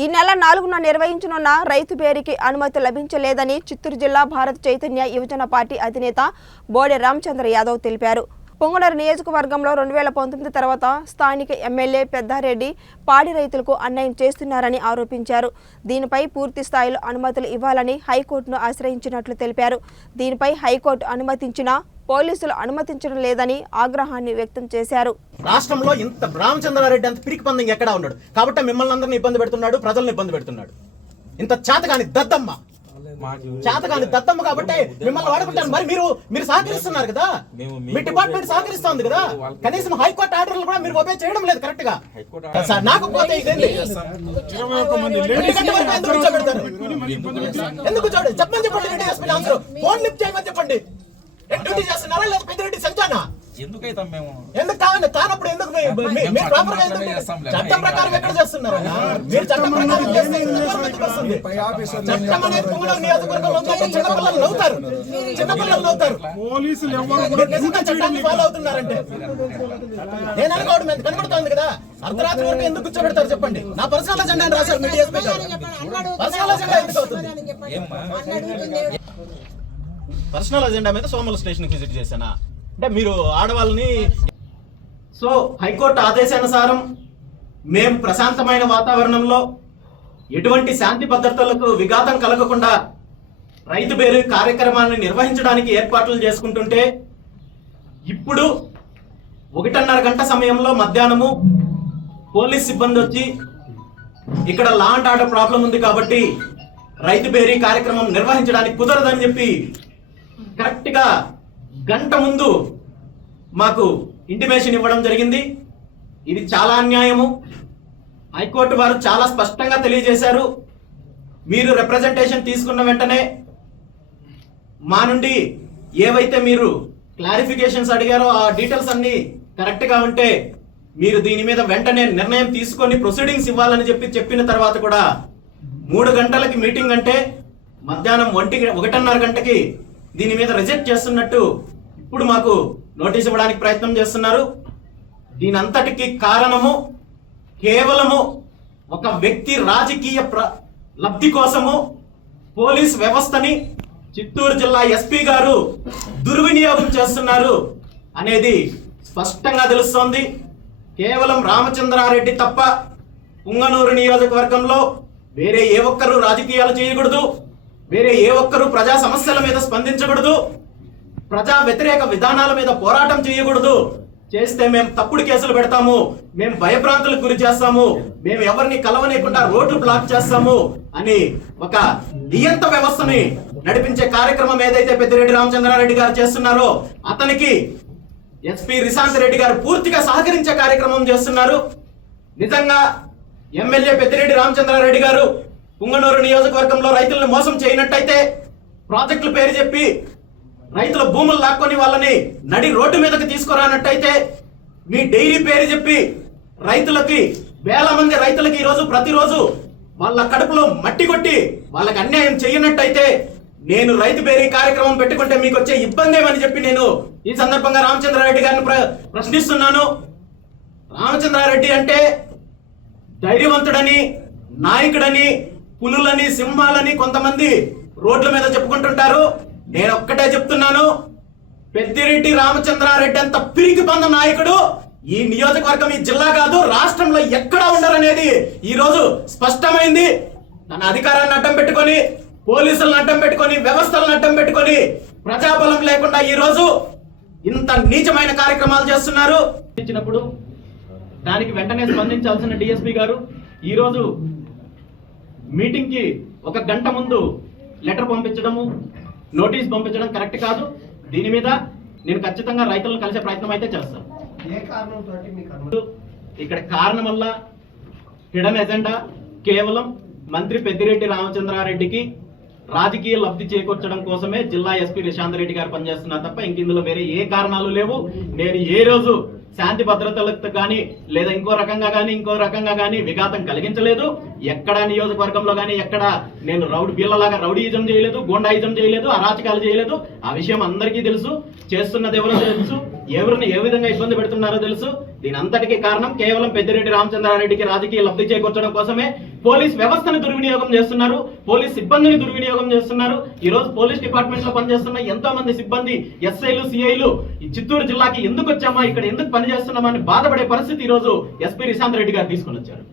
ఈ నెల నాలుగున నిర్వహించనున్న రైతు పేరుకి అనుమతి లభించలేదని చిత్తూరు జిల్లా భారత చైతన్య యువజన పార్టీ అధినేత బోడె రామచంద్ర యాదవ్ తెలిపారు. పొంగనూరు నియోజకవర్గంలో రెండు వేల పంతొమ్మిది తర్వాత స్థానిక ఎమ్మెల్యే పెద్దారెడ్డి పాడి రైతులకు అన్యాయం చేస్తున్నారని ఆరోపించారు. దీనిపై పూర్తి స్థాయిలో అనుమతులు ఇవ్వాలని హైకోర్టును ఆశ్రయించినట్లు తెలిపారు. దీనిపై హైకోర్టు అనుమతించినా పోలీసులు అనుమతించడం లేదని ఆగ్రహాన్ని వ్యక్తం చేశారు. రాష్ట్రంలో ఇంత రామచంద్రారెడ్డి అంత పిరికి పందం ఎక్కడా ఉన్నాడు కాబట్టి మిమ్మల్ని అందరిని ఇబ్బంది పెడుతున్నాడు ప్రజలను ఇబ్బంది పెడుతున్నాడు. ఇంత చేతకాని దద్దమ్మ చేతకాని దద్దమ్మ కాబట్టి మిమ్మల్ని వాడుకుంటారు మరి మీరు మీరు సహకరిస్తున్నారు కదా? మీ డిపార్ట్మెంట్ సహకరిస్తోంది కదా? కనీసం హైకోర్టు ఆర్డర్లు కూడా మీరు ఒబే చేయడం లేదు కరెక్ట్గా? సార్ నాకు పోతే ఇదేంటి? ఎందుకు? చెప్పమని చెప్పండి రెడ్డి ఫోన్ లిఫ్ట్ చేయమని చెప్పండి. డ్యూటీ చేస్తున్నారా లేదా పెద్దిరెడ్డి సంచానా? ఎందుకైతే మేము? ఎందుకు కావాలి కానప్పుడు ఎందుకు మీ- మీ- మీరు ప్రాపర్గా ఎందుకు చట్టం ప్రకారం ఎక్కడ చేస్తున్నారు? మీరు చట్టం ప్రకారం చేస్తే అనేది నియోజకవర్గంలో చిన్నపిల్లలు నవ్వుతారు. చిన్నపిల్లలు నవ్వుతారు. పోలీసులు ఎవరు మీరు నిజంగా చట్టాన్ని ఫాలో అవుతున్నారంటే. నేను అనుకోవడం ఎందుకు? కనబడుతోంది కదా. అర్ధరాత్రి వరకు ఎందుకు కూర్చోబెడతారు చెప్పండి. నా పర్సనల్ అజెండా అని రాశారు మీ DSP గారు పర్సనల్ అజెండా ఎందుకు అవుతుంది? పర్సనల్ అజెండా మీద సోమల స్టేషన్ విజిట్ చేశానా? అంటే మీరు ఆడవాళ్ళని సో హైకోర్టు ఆదేశానుసారం మేము ప్రశాంతమైన వాతావరణంలో ఎటువంటి శాంతి భద్రతలకు విఘాతం కలగకుండా రైతు బేరు కార్యక్రమాన్ని నిర్వహించడానికి ఏర్పాట్లు చేసుకుంటుంటే ఇప్పుడు ఒకటిన్నర గంట సమయంలో మధ్యాహ్నము పోలీస్ సిబ్బంది వచ్చి ఇక్కడ లా అండ్ ఆర్డర్ ప్రాబ్లం ఉంది కాబట్టి రైతు బేరీ కార్యక్రమం నిర్వహించడానికి కుదరదని చెప్పి కరెక్ట్గా గంట ముందు మాకు ఇంటిమేషన్ ఇవ్వడం జరిగింది. ఇది చాలా అన్యాయము. హైకోర్టు వారు చాలా స్పష్టంగా తెలియజేశారు. మీరు రిప్రజెంటేషన్ తీసుకున్న వెంటనే మా నుండి ఏవైతే మీరు క్లారిఫికేషన్స్ అడిగారో ఆ డీటెయిల్స్ అన్ని కరెక్ట్గా ఉంటే మీరు దీని మీద వెంటనే నిర్ణయం తీసుకొని ప్రొసీడింగ్స్ ఇవ్వాలని చెప్పి చెప్పిన తర్వాత కూడా మూడు గంటలకి మీటింగ్ అంటే మధ్యాహ్నం ఒంటి ఒకటిన్నర గంటకి దీని మీద రిజెక్ట్ చేస్తున్నట్టు ఇప్పుడు మాకు నోటీస్ ఇవ్వడానికి ప్రయత్నం చేస్తున్నారు. దీని అంతటికి కారణము కేవలము ఒక వ్యక్తి రాజకీయ ప్ర లబ్ధి కోసము పోలీస్ వ్యవస్థని చిత్తూరు జిల్లా ఎస్పీ గారు దుర్వినియోగం చేస్తున్నారు అనేది స్పష్టంగా తెలుస్తోంది. కేవలం రామచంద్రారెడ్డి తప్ప పుంగనూరు నియోజకవర్గంలో వేరే ఏ ఒక్కరూ రాజకీయాలు చేయకూడదు. వేరే ఏ ఒక్కరూ ప్రజా సమస్యల మీద స్పందించకూడదు. ప్రజా వ్యతిరేక విధానాల మీద పోరాటం చేయకూడదు. చేస్తే మేము తప్పుడు కేసులు పెడతాము. మేము భయభ్రాంతులకు గురి చేస్తాము. మేము ఎవరిని కలవనీయకుండా రోడ్లు బ్లాక్ చేస్తాము అని ఒక నియంత వ్యవస్థని నడిపించే కార్యక్రమం ఏదైతే పెద్దిరెడ్డి రామచంద్రారెడ్డి గారు చేస్తున్నారో అతనికి ఎస్పీ రిశాంత్ రెడ్డి గారు పూర్తిగా సహకరించే కార్యక్రమం చేస్తున్నారు. నిజంగా ఎమ్మెల్యే పెద్దిరెడ్డి రామచంద్రారెడ్డి గారు పుంగనూరు నియోజకవర్గంలో రైతులను మోసం చేయనట్టయితే ప్రాజెక్టుల పేరు చెప్పి రైతుల భూములు లాక్కొని వాళ్ళని నడి రోడ్డు మీదకి తీసుకురానట్టయితే మీ డైరీ పేరు చెప్పి రైతులకి వేల మంది రైతులకి ఈరోజు ప్రతిరోజు వాళ్ళ కడుపులో మట్టి కొట్టి వాళ్ళకి అన్యాయం చేయనట్టయితే నేను రైతు బేరీ కార్యక్రమం పెట్టుకుంటే మీకు వచ్చే ఇబ్బంది ఏమని చెప్పి నేను ఈ సందర్భంగా రామచంద్రారెడ్డి గారిని ప్ర- ప్రశ్నిస్తున్నాను. రామచంద్రారెడ్డి అంటే ధైర్యవంతుడని నాయకుడని పులులని సింహాలని కొంతమంది రోడ్ల మీద చెప్పుకుంటుంటారు. నేను ఒక్కటే చెప్తున్నాను. పెద్దిరెడ్డి రామచంద్రారెడ్డి అంత పిరికి పొంద నాయకుడు. ఈ నియోజకవర్గం ఈ జిల్లా కాదు రాష్ట్రంలో ఎక్కడ ఉండరనేది ఈ రోజు స్పష్టమైంది. తన అధికారాన్ని అడ్డం పెట్టుకొని పోలీసులను అడ్డం పెట్టుకొని వ్యవస్థలను అడ్డం పెట్టుకొని ప్రజాబలం లేకుండా ఈ రోజు ఇంత నీచమైన కార్యక్రమాలు చేస్తున్నారు. ఇచ్చినప్పుడు దానికి వెంటనే స్పందించాల్సిన డిఎస్పీ గారు ఈరోజు మీటింగ్కి ఒక గంట ముందు లెటర్ పంపించడము నోటీస్ పంపించడం కరెక్ట్ కాదు. దీని మీద నేను ఖచ్చితంగా రైతులను కలిసే ప్రయత్నం అయితే చేస్తాను ఇక్కడ కారణం వల్ల హిడన్ ఎజెండా కేవలం మంత్రి పెద్దిరెడ్డి రామచంద్రారెడ్డికి రాజకీయ లబ్ధి చేకూర్చడం కోసమే జిల్లా ఎస్పీ నిశాంత్ రెడ్డి గారు పనిచేస్తున్నారు తప్ప ఇంక ఇందులో వేరే ఏ కారణాలు లేవు. నేను ఏ రోజు శాంతి భద్రతలకు కానీ లేదా ఇంకో రకంగా కానీ ఇంకో రకంగా కానీ విఘాతం కలిగించలేదు. ఎక్కడ నియోజకవర్గంలో కానీ ఎక్కడ నేను రౌడ్ బీళ్ళలాగా రౌడీయిజం చేయలేదు గోండాయిజం చేయలేదు అరాచకాలు చేయలేదు. ఆ విషయం అందరికీ తెలుసు చేస్తున్నది ఎవరో తెలుసు ఎవరిని ఏ విధంగా ఇబ్బంది పెడుతున్నారో తెలుసు. దీని అంతటికి కారణం కేవలం పెద్దిరెడ్డి రామచంద్రారెడ్డికి రాజకీయ లబ్ధి చేకూర్చడం కోసమే. పోలీస్ వ్యవస్థను దుర్వినియోగం చేస్తున్నారు పోలీస్ సిబ్బందిని దుర్వినియోగం చేస్తున్నారు. ఈ రోజు పోలీస్ డిపార్ట్మెంట్లో పనిచేస్తున్న ఎంతో మంది సిబ్బంది ఎస్ఐలు సిఐలు చిత్తూరు జిల్లాకి ఎందుకు వచ్చామా ఇక్కడ ఎందుకు పనిచేస్తున్నామని బాధపడే పరిస్థితి ఈరోజు ఎస్పీ నిశాంత్ రెడ్డి గారు తీసుకుని వచ్చారు.